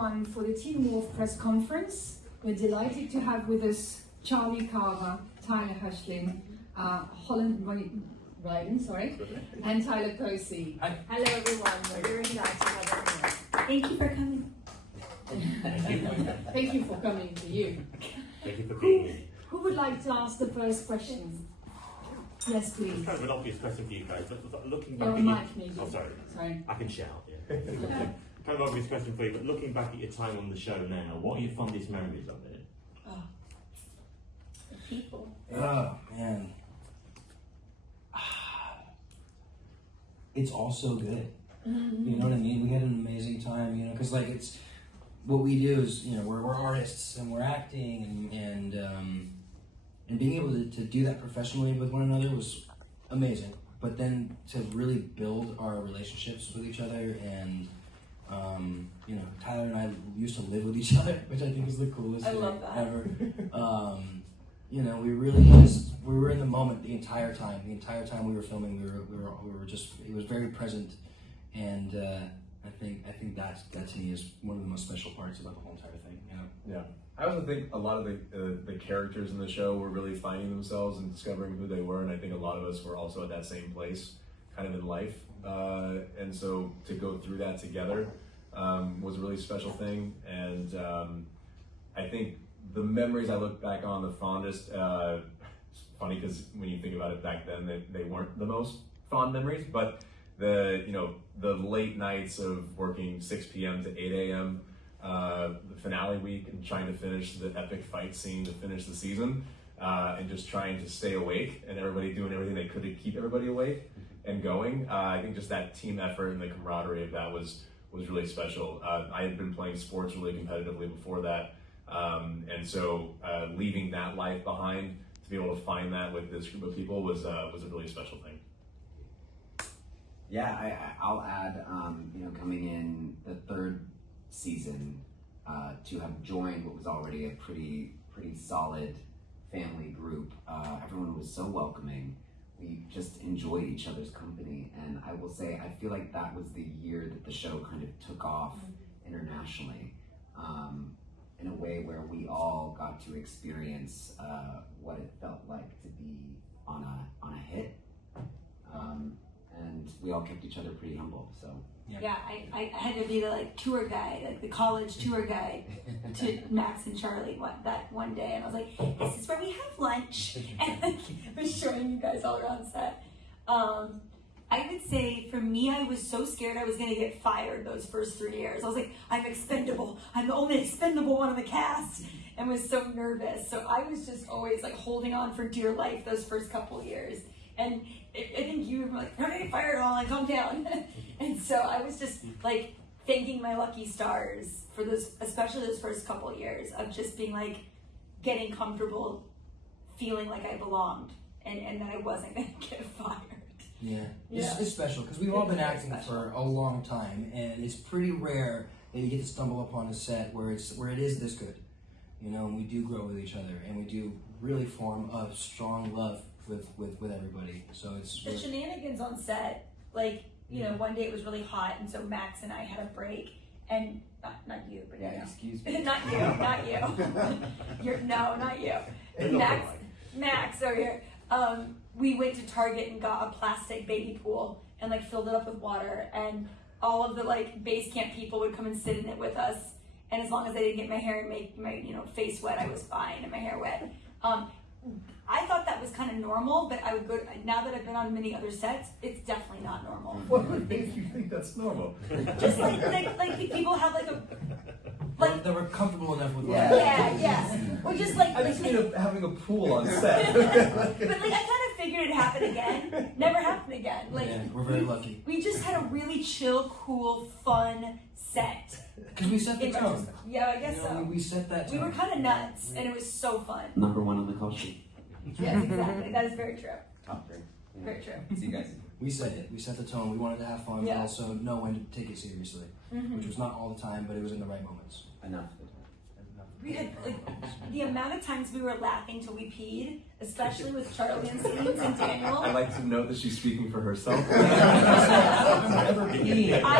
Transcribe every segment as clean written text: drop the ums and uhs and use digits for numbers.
everyone for the Teen Wolf press conference. We're delighted to have with us Charlie Carver, Tyler Hushling, Holland Ryden, and Tyler Posey. Hello everyone, we're very glad to have everyone. Thank you for coming. Thank you for coming to you. Thank you for being here. Who would like to ask the first question? Yes, please. It's kind of an obvious question for you guys, but looking back Your at mic, maybe. Oh, sorry. Sorry. I can shout, yeah. Kind of obvious question for you, but looking back at your time on the show now, what are your fondest memories of it? Oh, the people. Oh, man. It's all so good. Mm-hmm. You know what I mean? We had an amazing time, you know, because like it's, what we do is, you know, we're artists and we're acting and being able to do that professionally with one another was amazing. But then to really build our relationships with each other and, you know, Tyler and I used to live with each other, which I think is the coolest thing ever. You know, we really just, we were in the moment the entire time. The entire time we were filming, we were just, it was very present. And I think that to me is one of the most special parts about the whole entire thing. You know? Yeah, I also think a lot of the characters in the show were really finding themselves and discovering who they were, and I think a lot of us were also at that same place, kind of in life. And so to go through that together was a really special thing. And I think the memories I look back on the fondest, it's funny because when you think about it back then, they weren't the most fond memories, but the late nights of working 6 p.m. to 8 a.m., the finale week, and trying to finish the epic fight scene to finish the season, and just trying to stay awake, and everybody doing everything they could to keep everybody awake and going. I think just that team effort and the camaraderie of that was really special. I had been playing sports really competitively before that, and so leaving that life behind to be able to find that with this group of people was a really special thing. Yeah, I'll add, coming in the third season, to have joined what was already a pretty solid family group. Everyone was so welcoming. We just enjoyed each other's company, and I will say, I feel like that was the year that the show kind of took off internationally, in a way where we all got to experience what it felt like to be on a hit. And we all kept each other pretty humble, so. Yeah, I had to be the tour guide, like the college tour guide to Max and Charlie that one day, and I was like, this is where we have lunch, and I was showing you guys all around set. I would say for me, I was so scared I was gonna get fired those first 3 years. I was like, I'm expendable. I'm the only expendable one of the cast, and was so nervous. So I was just always holding on for dear life those first couple of years. And I think you were like, don't get fired all and calm down. And so I was just thanking my lucky stars for those, especially those first couple of years of just being getting comfortable, feeling like I belonged and that I wasn't going to get fired. Yeah. It's special because we've all been acting for a long time, and it's pretty rare that you get to stumble upon a set where it is this good, you know, and we do grow with each other, and we do really form a strong love with everybody. So it's the shenanigans on set, one day it was really hot, and so Max and I had a break, and not you, but excuse me. not you. Not you. Max over here. We went to Target and got a plastic baby pool and filled it up with water, and all of the base camp people would come and sit in it with us, and as long as I didn't get my hair and make my face wet, I was fine, and my hair wet. I thought that was kind of normal, but I would go, now that I've been on many other sets, it's definitely not normal. What would make you think that's normal? Just people have they were comfortable enough with Yeah. Or just I just mean having a pool on set. But I kind of figured it'd happen again. Never happened again. We're very lucky. We just had a really chill, cool, fun set. Because we set the tone. Yeah, I guess so. We set that tone. We were kind of nuts, and it was so fun. Number one on the call sheet. Yes, exactly. That is very true. Top 3. Yeah. Very true. See you guys. We set it. We set the tone. We wanted to have fun, but also know when to take it seriously, which was not all the time, but it was in the right moments. Enough. We had the amount of times we were laughing till we peed, especially with Charlie and scenes and Daniel. I like to note that she's speaking for herself. I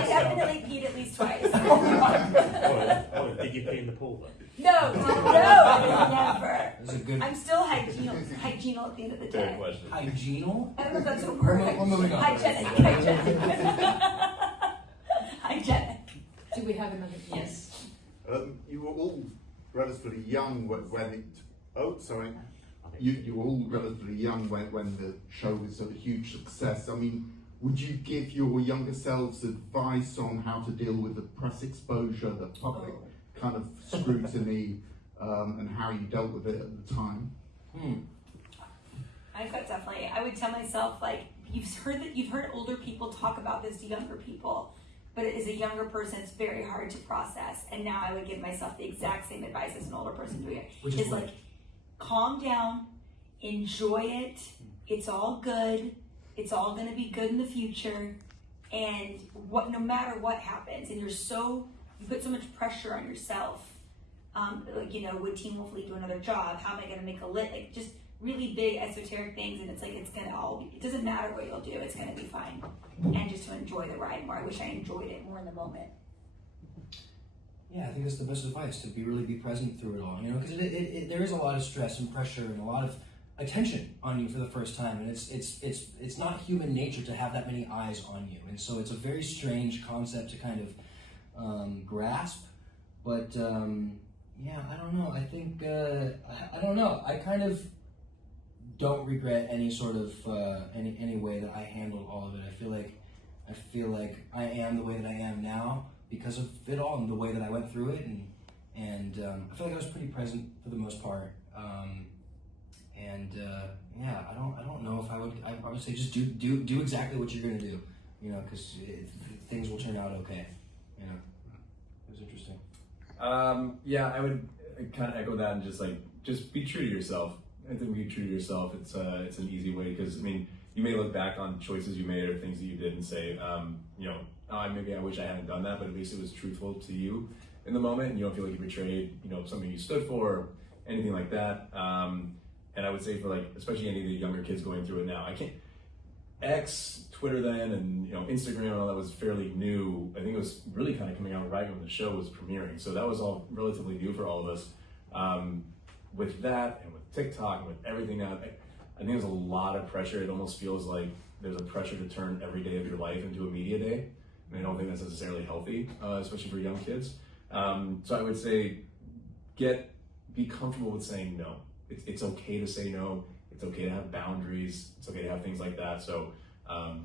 definitely peed at least twice. Did you pee in the pool though? No, never. That's a good. I'm still hygienal at the end of the Fair day. question. Hygienal? I don't know if that's a word. We're moving on. Hygienic. Hygienic. Do we have another? Yes. You were all relatively young when it. Oh, sorry. You were all relatively young when the show was a huge success. I mean, would you give your younger selves advice on how to deal with the press exposure, the public kind of scrutiny, and how you dealt with it at the time? I thought definitely. I would tell myself, like, you've heard older people talk about this to younger people, but as a younger person, it's very hard to process. And now I would give myself the exact same advice as an older person doing it. Which is what? like, calm down, enjoy it. It's all good. It's all going to be good in the future. And no matter what happens, and you put so much pressure on yourself. Like, you know, would Team Wolf lead to another job? How am I going to make a like just really big esoteric things, and it's like it doesn't matter what you'll do, it's gonna be fine. And just to enjoy the ride more. I wish I enjoyed it more in the moment. Yeah, I think that's the best advice, to really be present through it all, you know, because there is a lot of stress and pressure and a lot of attention on you for the first time, and it's not human nature to have that many eyes on you, and so it's a very strange concept to kind of grasp, but yeah, I don't know, I think, I don't know, I kind of don't regret any sort of, any way that I handled all of it. I feel like I am the way that I am now because of it all and the way that I went through it, and I feel like I was pretty present for the most part. Yeah, I don't know if I would say just do exactly what you're gonna do, you know, because things will turn out okay, you know. It was interesting. Yeah, I would kind of echo that and just be true to yourself. I think be true to yourself. It's an easy way, because I mean, you may look back on choices you made or things that you did and say, you know, maybe I wish I hadn't done that, but at least it was truthful to you in the moment, and you don't feel like you betrayed, you know, something you stood for, or anything like that. And I would say for, like, especially any of the younger kids going through it now, I can't. X, Twitter then, and you know, Instagram and all that was fairly new. I think it was really kind of coming out right when the show was premiering, so that was all relatively new for all of us. With that and with TikTok and with everything now, I think there's a lot of pressure. It almost feels like there's a pressure to turn every day of your life into a media day, and I don't think that's necessarily healthy, especially for young kids. So I would say, be comfortable with saying no. It's okay to say no. It's okay to have boundaries. It's okay to have things like that. So,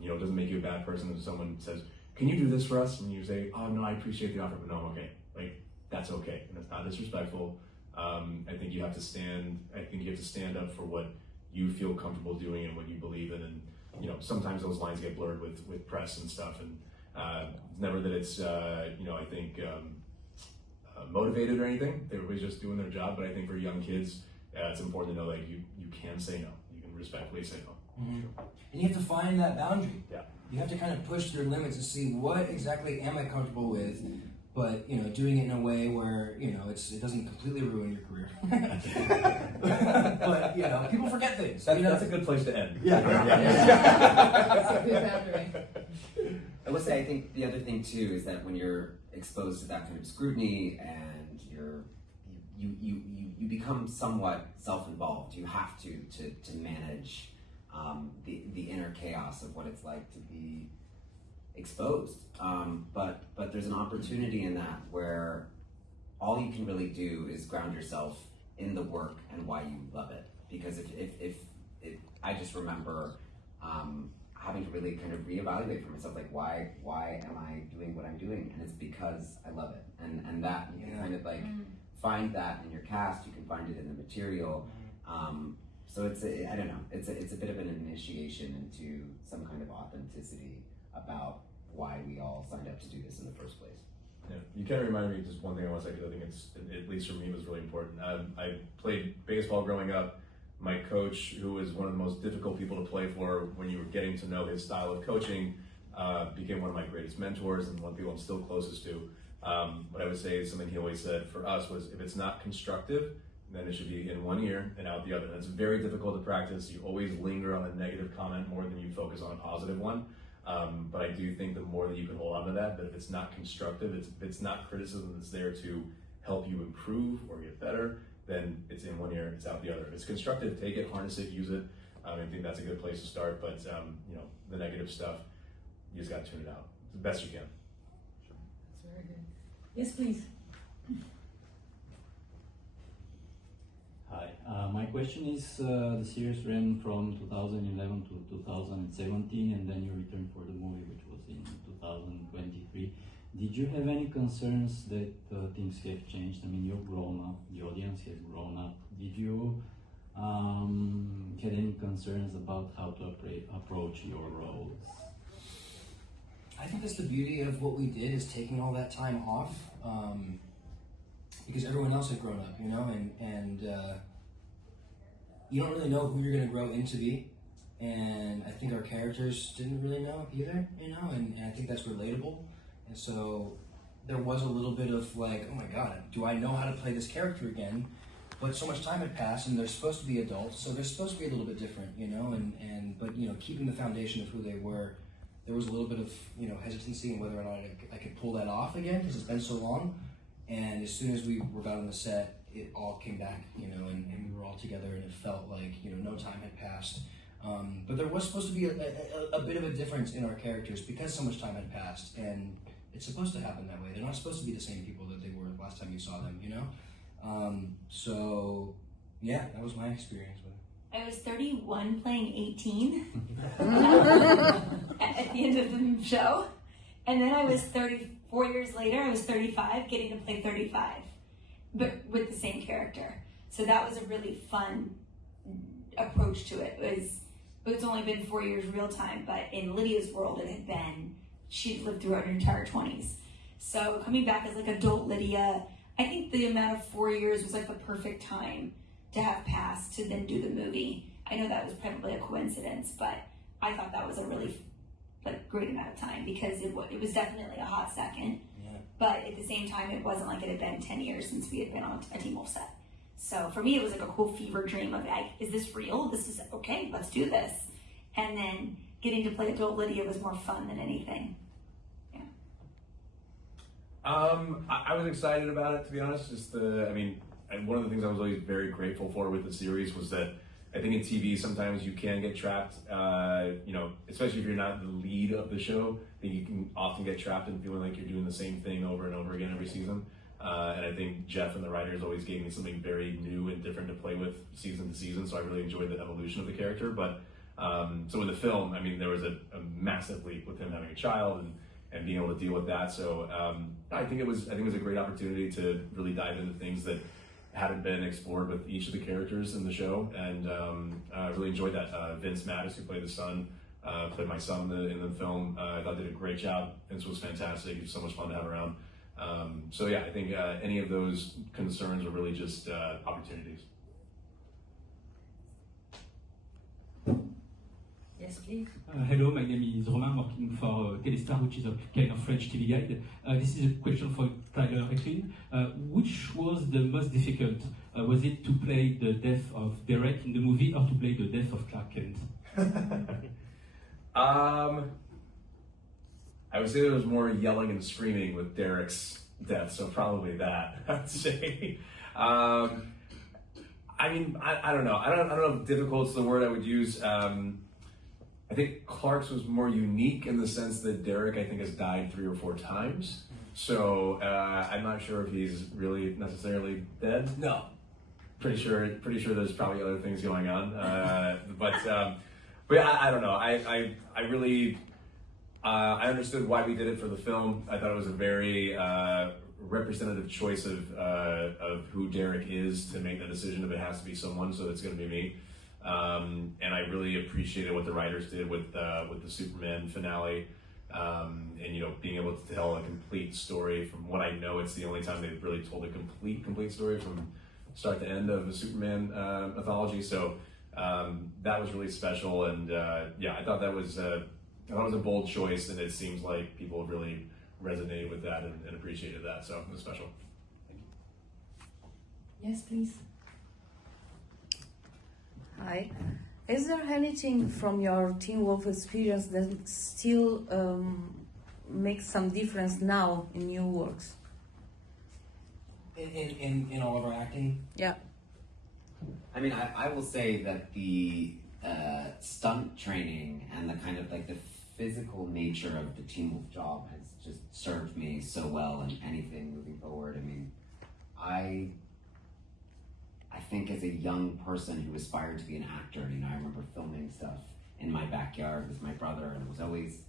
you know, it doesn't make you a bad person if someone says, "Can you do this for us?" And you say, "Oh no, I appreciate the offer, but no, I'm okay." Like, that's okay, and it's not disrespectful. I think you have to stand up for what you feel comfortable doing and what you believe in, and you know, sometimes those lines get blurred with press and stuff, and never that it's you know, I think motivated or anything. Everybody's just doing their job, but I think for young kids, it's important to know that you can say no. You can respectfully say no. Mm-hmm. And you have to find that boundary. Yeah. You have to kind of push your limits and see what exactly am I comfortable with, but you know, doing it in a way where, you know, it doesn't completely ruin your career. But you know, people forget things. That's a good place to end. Yeah. That's a good boundary. I would say, I think the other thing too is that when you're exposed to that kind of scrutiny and you become somewhat self-involved. You have to manage the inner chaos of what it's like to be exposed. But there's an opportunity in that where all you can really do is ground yourself in the work and why you love it. Because if I just remember having to really kind of reevaluate for myself, like why am I doing what I'm doing? And it's because I love it. And that you can kind of like find that in your cast, you can find it in the material. So I don't know, it's a bit of an initiation into some kind of authenticity about why we all signed up to do this in the first place. Yeah, you kind of remind me of just one thing I want to say, because I think it's, at least for me, it was really important. I played baseball growing up. My coach, who was one of the most difficult people to play for when you were getting to know his style of coaching, became one of my greatest mentors and one of the people I'm still closest to. What I would say is something he always said for us was, if it's not constructive, then it should be in one ear and out the other. That's very difficult to practice. You always linger on a negative comment more than you focus on a positive one. But I do think the more that you can hold on to that, if it's not constructive, if it's not criticism that's there to help you improve or get better, then it's in one ear, it's out the other. If it's constructive, take it, harness it, use it. I think that's a good place to start, but you know, the negative stuff, you just gotta tune it out the best you can. That's very good. Yes, please. Hi, my question is, the series ran from 2011 to 2017, and then you returned for the movie, which was in 2023. Did you have any concerns that things have changed? I mean, you've grown up, the audience has grown up. Did you had any concerns about how to approach your roles? I think that's the beauty of what we did, is taking all that time off, because everyone else had grown up, you know, and you don't really know who you're going to grow into be, and I think our characters didn't really know either, you know, and I think that's relatable, and so there was a little bit of like, oh my god, do I know how to play this character again? But so much time had passed, and they're supposed to be adults, so they're supposed to be a little bit different, you know, but you know, keeping the foundation of who they were. There was a little bit of, you know, hesitancy in whether or not I could pull that off again, because it's been so long. And as soon as we were got on the set, it all came back, you know, and we were all together, and it felt like, you know, no time had passed. But there was supposed to be a bit of a difference in our characters because so much time had passed, and it's supposed to happen that way. They're not supposed to be the same people that they were last time you saw them, you know? So, yeah, that was my experience with it. I was 31 playing 18 at the end of the show. And then I was 34 years later, I was 35, getting to play 35, but with the same character. So that was a really fun approach to it. It's only been 4 years real time, but in Lydia's world, it had been, she'd lived through her entire 20s. So coming back as like adult Lydia, I think the amount of 4 years was like the perfect time to have passed to then do the movie. I know that was probably a coincidence, but I thought that was a really great amount of time, because it was definitely a hot second. Yeah. But at the same time, it wasn't like it had been 10 years since we had been on a Teen Wolf set. So for me, it was like a cool fever dream of like, is this real? This is okay, let's do this. And then getting to play adult Lydia was more fun than anything. Yeah. I was excited about it, to be honest. And one of the things I was always very grateful for with the series was that I think in TV sometimes you can get trapped, you know, especially if you're not the lead of the show, then you can often get trapped in feeling like you're doing the same thing over and over again every season. And I think Jeff and the writers always gave me something very new and different to play with season to season, so I really enjoyed the evolution of the character. But so in the film, I mean, there was a massive leap with him having a child and being able to deal with that. So I think it was a great opportunity to really dive into things that hadn't been explored with each of the characters in the show, and I really enjoyed that. Vince Mattis, who played the son, played my son in the film. I thought did a great job. Vince was fantastic. He was so much fun to have around. So yeah, I think any of those concerns are really just opportunities. Yes, please. Hello, my name is Romain, working for Telestar, which is a kind of French TV guide. This is a question for Tyler Hoechlin. Which was the most difficult? Was it to play the death of Derek in the movie, or to play the death of Clark Kent? I would say there was more yelling and screaming with Derek's death, so probably that, I'd say. I mean, I don't know. I don't know if difficult is the word I would use. I think Clark's was more unique in the sense that Derek, I think, has died 3 or 4 times. So I'm not sure if he's really necessarily dead. No. Pretty sure there's probably other things going on. But yeah, I don't know. I really I understood why we did it for the film. I thought it was a very representative choice of who Derek is to make the decision if it has to be someone. So it's going to be me. And I really appreciated what the writers did with the Superman finale, and you know, being able to tell a complete story. From what I know, it's the only time they've really told a complete story from start to end of the Superman mythology. So that was really special, and yeah, I thought that was a bold choice, and it seems like people have really resonated with that and appreciated that. So it was special. Thank you. Yes, please. Hi. Is there anything from your Teen Wolf experience that still makes some difference now in new works? in all of our acting. Yeah. I mean, I will say that the stunt training and the kind of like the physical nature of the Teen Wolf job has just served me so well in anything moving forward. I mean, I think as a young person who aspired to be an actor, you know, I remember filming stuff in my backyard with my brother, and it was always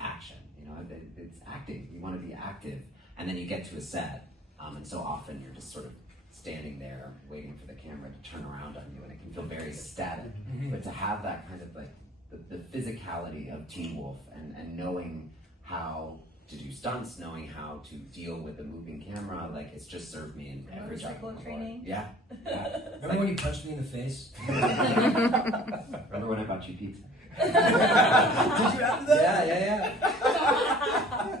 action. You know, it's acting. You want to be active, and then you get to a set, and so often you're just sort of standing there waiting for the camera to turn around on you, and it can feel very static. But to have that kind of like the physicality of Teen Wolf and knowing how to do stunts, knowing how to deal with a moving camera, like it's just served me in every job. Motorcycle training. Yeah. Remember when you punched me in the face? Remember when I bought you pizza? Did you after that? Yeah.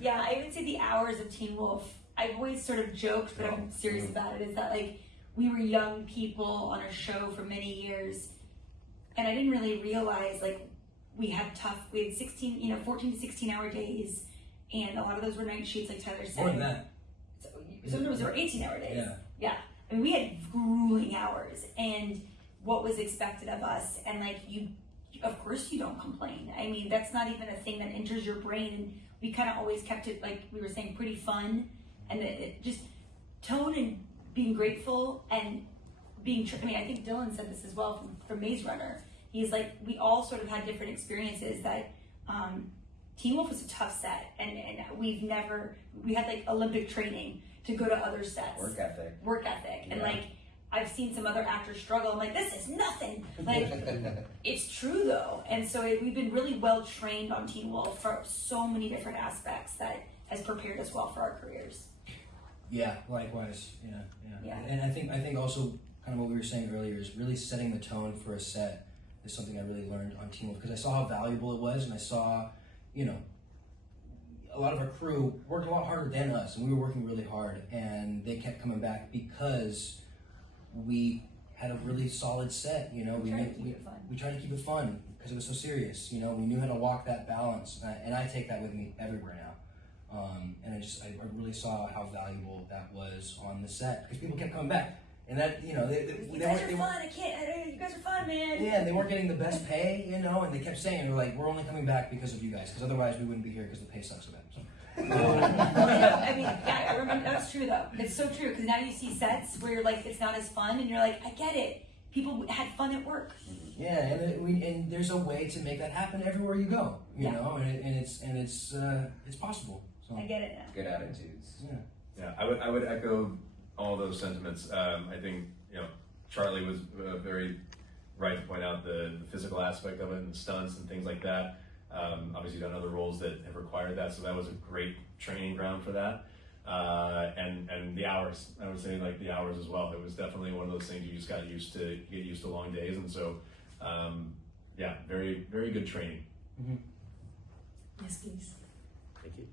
Yeah, I would say the hours of Teen Wolf, I've always sort of joked, but I'm serious about it, is that like we were young people on a show for many years, and I didn't really realize like we had 14 to 16 hour days, and a lot of those were night shoots, like Tyler said. More than that. Sometimes there were 18-hour days. Yeah. I mean, we had grueling hours, and what was expected of us, and like of course you don't complain. I mean, that's not even a thing that enters your brain, and we kind of always kept it, like we were saying, pretty fun, and it just tone and being grateful and being, I mean, I think Dylan said this as well from Maze Runner. He's like, we all sort of had different experiences that Teen Wolf was a tough set, and we had like Olympic training to go to other sets. Work ethic. Yeah. And like, I've seen some other actors struggle. I'm like, this is nothing. Like, it's true though. And so we've been really well trained on Teen Wolf for so many different aspects that has prepared us well for our careers. Yeah, likewise. Yeah. Yeah. And I think also kind of what we were saying earlier is really setting the tone for a set is something I really learned on Teen Wolf, because I saw how valuable it was, and I saw, you know, a lot of our crew worked a lot harder than us, and we were working really hard, and they kept coming back because we had a really solid set. You know, we tried to keep it fun because it was so serious. You know, we knew how to walk that balance, and I take that with me everywhere now. And I really saw how valuable that was on the set, because people kept coming back. And that, you know, you guys are fun. You guys are fun, man. Yeah, and they weren't getting the best pay, you know, and they kept saying, they're like, we're only coming back because of you guys, because otherwise we wouldn't be here because the pay sucks so bad. So. I mean, yeah, I remember, that's true though. It's so true, because now you see sets where you're like, it's not as fun, and you're like, I get it. People had fun at work. Yeah, and there's a way to make that happen everywhere you go, you know, and it's possible. So. I get it now. Good attitudes. Yeah, I would echo all those sentiments. I think, you know, Charlie was very right to point out the physical aspect of it and stunts and things like that. Obviously done other roles that have required that, so that was a great training ground for that. And the hours, I would say, like the hours as well. It was definitely one of those things you just get used to long days, and so yeah, very, very good training. Mm-hmm. Yes, please. Thank you.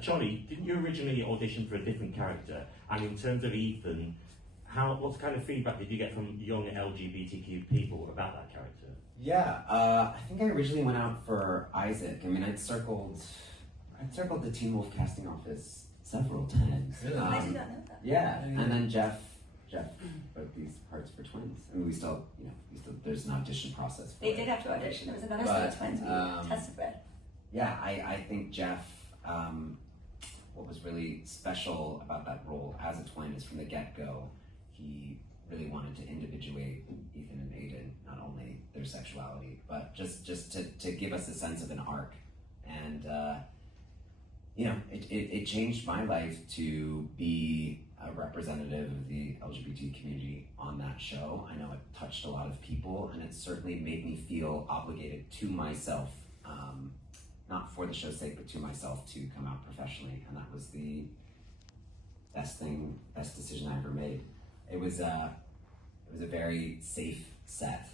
Johnny, didn't you originally audition for a different character? And in terms of Ethan, what kind of feedback did you get from young LGBTQ people about that character? Yeah, I think I originally went out for Isaac. I mean, I'd circled the Teen Wolf casting office several times. Really? I did not know that. Yeah, and then Jeff wrote these parts for twins. I mean, we still, there's an audition process for They did have to audition. There was another set of twins we tested with. Yeah, I think Jeff, what was really special about that role as a twin is from the get-go, he really wanted to individuate Ethan and Aiden, not only their sexuality, but just to give us a sense of an arc. And, you know, it changed my life to be a representative of the LGBT community on that show. I know it touched a lot of people, and it certainly made me feel obligated to myself, not for the show's sake, but to myself, to come out professionally. And that was the best decision I ever made. It was a very safe set,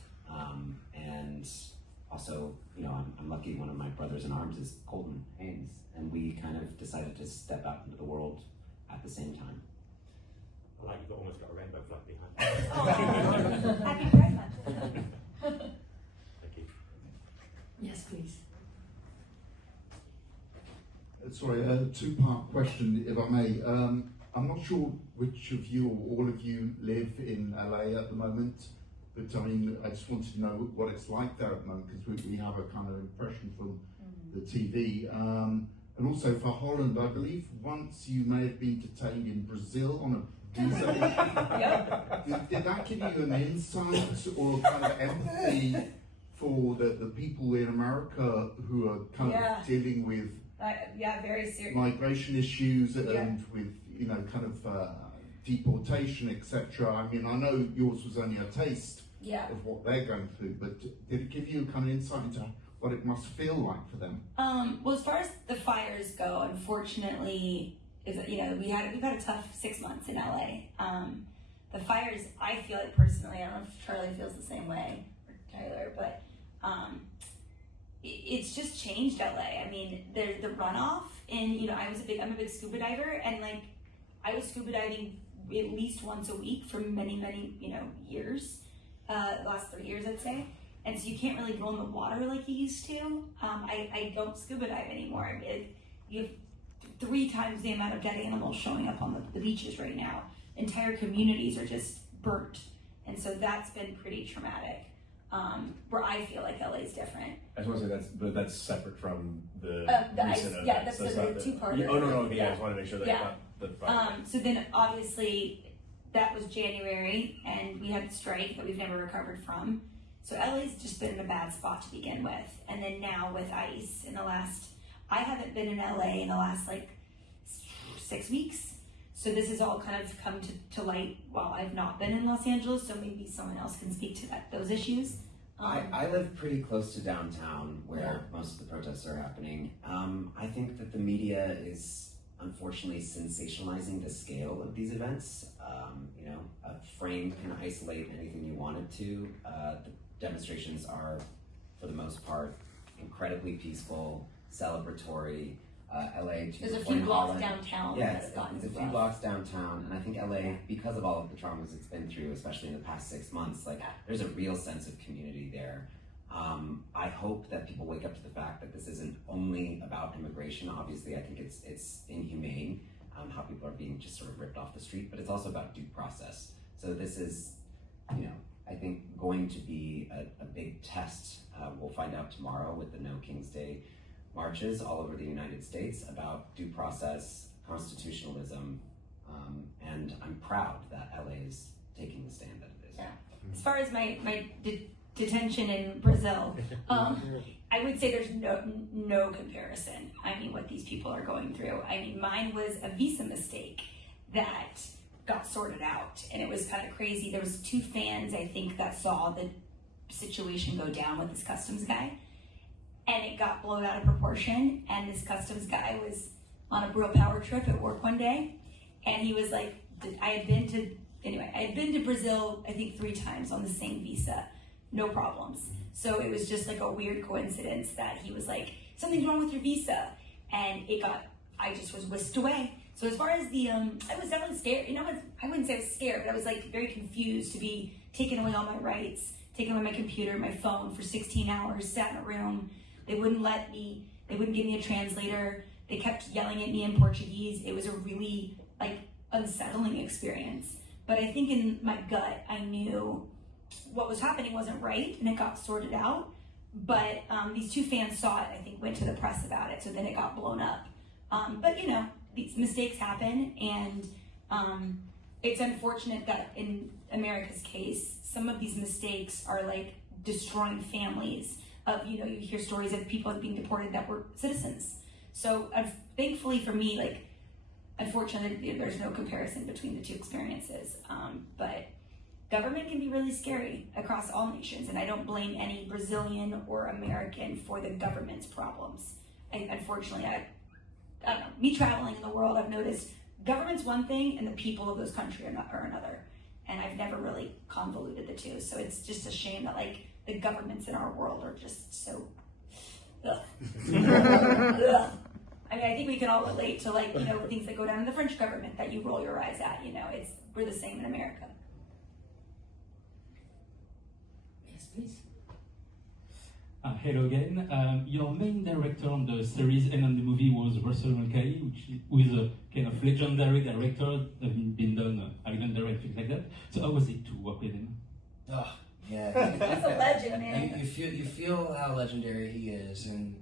and also, you know, I'm lucky one of my brothers in arms is Colton Haynes, and we kind of decided to step out into the world at the same time. I like you've almost got a rainbow flag behind you. Oh, happy Pride Month. Thank you. Yes, please. Sorry, a two-part question, if I may. I'm not sure which of you or all of you live in LA at the moment, but I mean, I just wanted to know what it's like there at the moment, because we have a kind of impression from the TV. And also for Holland, I believe once you may have been detained in Brazil on a visa. Did that give you an insight or kind of empathy for the people in America who are kind of dealing with very serious migration issues and with, you know, kind of deportation, etc. I mean, I know yours was only a taste of what they're going through, but did it give you kind of insight into what it must feel like for them? Well, as far as the fires go, unfortunately, we've had a tough 6 months in LA. The fires, I feel like personally, I don't know if Charlie feels the same way, or Tyler, but it's just changed LA. I mean, the runoff, and I'm a big scuba diver, and like I was scuba diving at least once a week for many years, the last 3 years I'd say. And so you can't really go in the water like you used to. I don't scuba dive anymore. You have 3 times the amount of dead animals showing up on the beaches right now. Entire communities are just burnt. And so that's been pretty traumatic. Where I feel like LA is different. I just want to say that's separate from the recent event. Yeah, that's the two-parter. Oh, no, okay, I just want to make sure that so then obviously that was January, and we had the strike that we've never recovered from. So LA's just been in a bad spot to begin with. And then now with ICE I haven't been in LA in the last like 6 weeks. So this has all kind of come to light while I've not been in Los Angeles, so maybe someone else can speak to those issues. I live pretty close to downtown where most of the protests are happening. I think that the media is unfortunately sensationalizing the scale of these events. A frame can isolate anything you want it to. The demonstrations are, for the most part, incredibly peaceful, celebratory. LA to there's a few blocks downtown. Yeah, it's a few blocks downtown, and I think LA, because of all of the traumas it's been through, especially in the past 6 months, there's a real sense of community there. I hope that people wake up to the fact that this isn't only about immigration. Obviously, I think it's inhumane how people are being just sort of ripped off the street, but it's also about due process. So this is, I think going to be a big test. We'll find out tomorrow with the No King's Day marches all over the United States about due process, constitutionalism, and I'm proud that LA is taking the stand that it is. Yeah. As far as my detention in Brazil, I would say there's no comparison. I mean, what these people are going through. I mean, mine was a visa mistake that got sorted out, and it was kind of crazy. There was 2 fans, I think, that saw the situation go down with this customs guy, and it got blown out of proportion. And this customs guy was on a real power trip at work one day, and he was like, I had been to Brazil, I think 3 times on the same visa, no problems. So it was just like a weird coincidence that he was like, something's wrong with your visa, and I just was whisked away. So as far as I was definitely scared. I wouldn't say I was scared, but I was like very confused to be taken away all my rights, taken away my computer, my phone for 16 hours, sat in a room. They wouldn't give me a translator. They kept yelling at me in Portuguese. It was a really unsettling experience. But I think in my gut, I knew what was happening wasn't right, and it got sorted out. But these 2 fans saw it, I think, went to the press about it, so then it got blown up. But these mistakes happen, and it's unfortunate that in America's case, some of these mistakes are like destroying families. You hear stories of people being deported that were citizens. So thankfully for me, unfortunately, there's no comparison between the 2 experiences. But government can be really scary across all nations, and I don't blame any Brazilian or American for the government's problems. Unfortunately, I don't know, me traveling in the world, I've noticed government's one thing and the people of those countries are another. And I've never really convoluted the 2. So it's just a shame that the governments in our world are just so ugh. Ugh. I mean, I think we can all relate to things that go down in the French government that you roll your eyes at. We're the same in America. Yes, please. Hello again. Your main director on the series and on the movie was Russell Mulcahy, who is a kind of legendary director that has been done Alexander and things like that. So how was it to work with him? Oh, yeah. That's a legend, man. You feel how legendary he is, and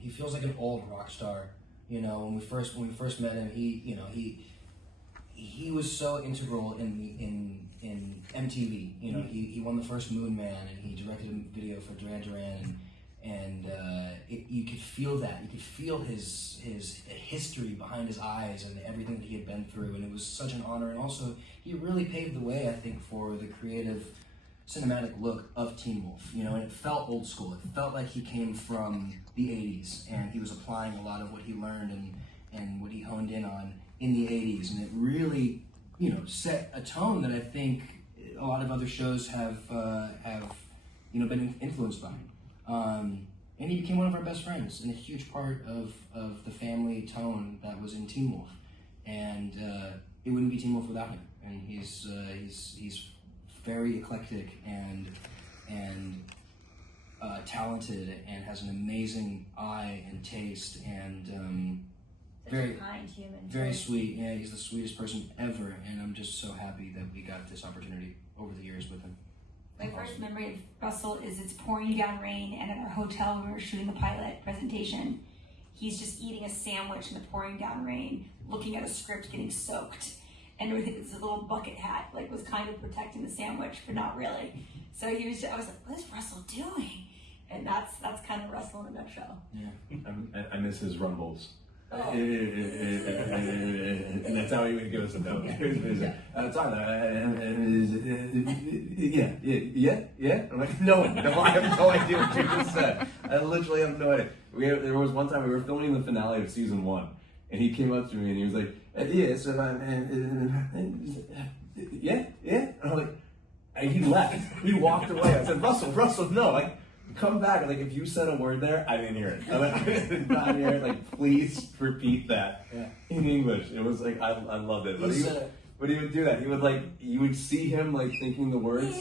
he feels like an old rock star. You know, when we first met him, he was so integral in MTV. You know, he won the first Moon Man, and he directed a video for Duran Duran, and you could feel that. You could feel his history behind his eyes and everything that he had been through, and it was such an honor. And also, he really paved the way, I think, for the creative cinematic look of Teen Wolf. You know, and it felt old school. It felt like he came from the 80s, and he was applying a lot of what he learned and what he honed in on in the 80s, and it really, you know, set a tone that I think a lot of other shows have been influenced by. And he became one of our best friends and a huge part of the family tone that was in Teen Wolf. And it wouldn't be Teen Wolf without him. And he's very eclectic and talented, and has an amazing eye and taste, and very kind human. Very sweet. Yeah, he's the sweetest person ever, and I'm just so happy that we got this opportunity over the years with him. My first memory of Russell is it's pouring down rain, and at our hotel when we were shooting the pilot presentation, he's just eating a sandwich in the pouring down rain, looking at a script getting soaked, and with his little bucket hat, like, was kind of protecting the sandwich, but not really. So I was like, what is Russell doing? And that's kind of Russell in a nutshell. Yeah. I miss his rumbles. Oh. And that's how he would give us a note. Yeah. I'm like, no, I have no idea what you just said. I literally have no idea. There was one time we were filming the finale of season 1, and he came up to me and he was like, yeah. And I'm like, and he left. He walked away. I said, Russell, no, like, come back. Like, if you said a word there, I didn't hear it. I'm like, I did not hear it. Like, please repeat that in English. It was like, I loved it. But he would do that. You would see him, like, thinking the words,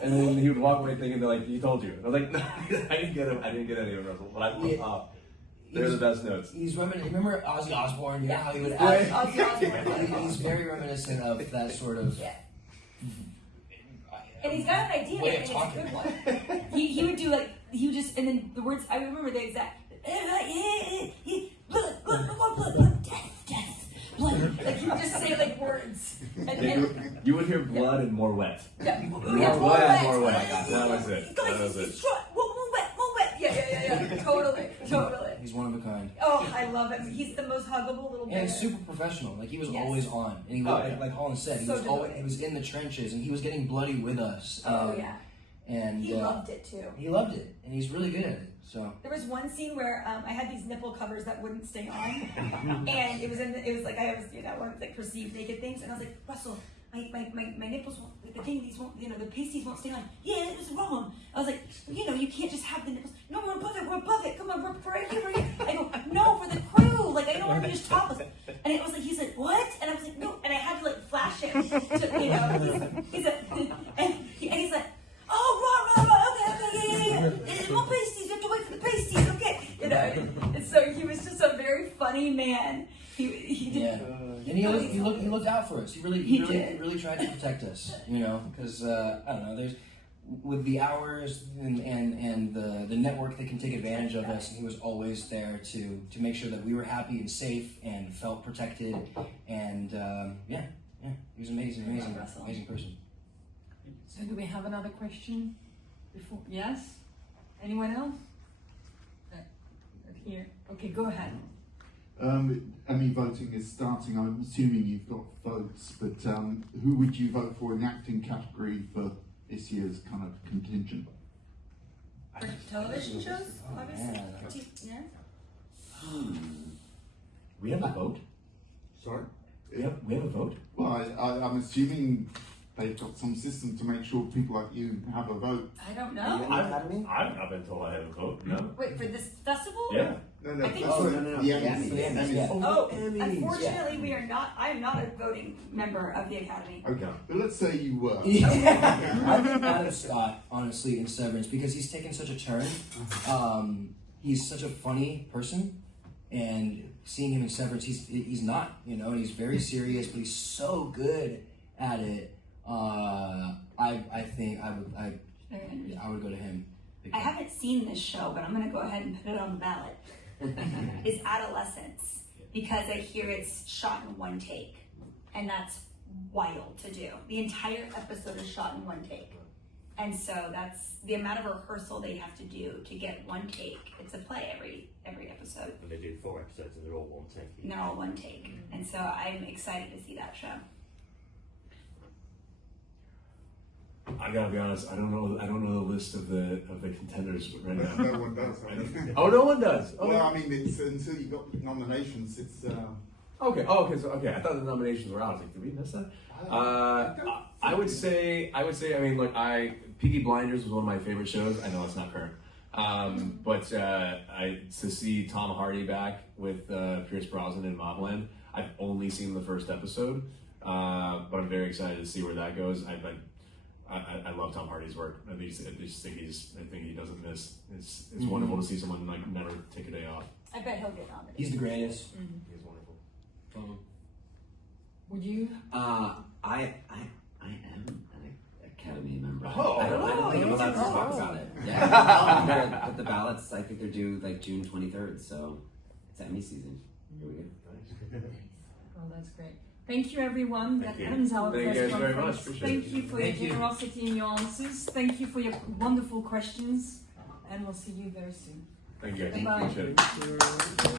and then he would walk away thinking, like, he told you. I was like, no, I didn't get him. I didn't get any of it, Russell. But I love they're the best notes. He's reminiscent. Remember Ozzy Osbourne? Yeah, how he would act. Ozzy Osbourne. He's very reminiscent of that sort of. Yeah. And he's got an idea, and it's a good one. He would do, like, he would just, and then the words, I remember the exact, blood, death, blood. Like, he would just say, like, words. And you would hear blood and more wet. Yeah, more wet. That was it. More wet. Yeah. Totally. He's one of a kind. Oh, I love him. He's the most huggable little bear. And super professional. Like, he was always on. And he was, like Holland said, he was in the trenches, and he was getting bloody with us. And he loved it too. He loved it, and he's really good at it. So there was one scene where I had these nipple covers that wouldn't stay on, and it was like I was one of like perceived naked things, and I was like, Russell, my nipples won't, the pasties won't stay on. Yeah, it was wrong. I was like, you can't just have the nipples. No, we're above it. Come on, we're right here. I go, no, for the crew. Like, I don't want to be just topless. And it was like, he said, what? And I was like, no. And I had to like flash it. He's like, oh, right, okay, more pasties. You have to wait for the pasties, okay? And so he was just a very funny man. He did. And he looked out for us. He really tried to protect us, because I don't know. There's with the hours and the network that can take advantage of us, and he was always there to make sure that we were happy and safe and felt protected. And he was amazing person. So do we have another question? Before? Yes? Anyone else? Here. Okay, go ahead. Emmy voting is starting. I'm assuming you've got votes, but who would you vote for in the acting category for this year's kind of contingent? For television shows, obviously. Yeah. We have a vote. Sorry? We have a vote. Well, I'm assuming they've got some system to make sure people like you have a vote. I don't know. I've not been told I have a vote. No. Wait, for this festival? Yeah. No, I think that's so. right. No. The The Emmys. Emmys. Yeah. Oh, Emmys. unfortunately, we are not. I am not a voting member of the Academy. Okay, but let's say you were. I think Adam Scott, honestly, in Severance, because he's taken such a turn. He's such a funny person, and seeing him in Severance, he's not, and he's very serious, but he's so good at it. I think I would go to him. I haven't seen this show, but I'm going to go ahead and put it on the ballot. Is Adolescence, because I hear it's shot in one take, and that's wild to do. The entire episode is shot in one take, and so that's the amount of rehearsal they have to do to get one take. It's a play every episode, And they do 4 episodes and they're all one take. and they're all one take, and so I'm excited to see that show. I gotta be honest. I don't know the list of the contenders right now. No one does. I don't. Oh, no one does. Okay. Well, I mean, it's until you got nominations. It's. Okay. Oh, okay. So okay. I thought the nominations were out. I was like, did we miss that? I would say. I mean, like, Peaky Blinders was one of my favorite shows. I know it's not current. But to see Tom Hardy back with Pierce Brosnan in Mobland. I've only seen the first episode, but I'm very excited to see where that goes. I love Tom Hardy's work. I just think he doesn't miss. It's wonderful to see someone like never take a day off. I bet he'll get nominated. He's the greatest. He's wonderful. Would you? I am an Academy member. Oh. I don't think I'm you allowed to do. talk about it. Yeah. I'm gonna put the ballots. I think they're due like June 23rd, so it's Emmy season. Here we go. Oh, that's great. Thank you, everyone. Thank That you. ends our Thank you press guys very conference. much. Appreciate Thank it. you for Thank your you. generosity and your answers. Thank you for your wonderful questions, and we'll see you very soon. Thank you guys. Bye. Appreciate it.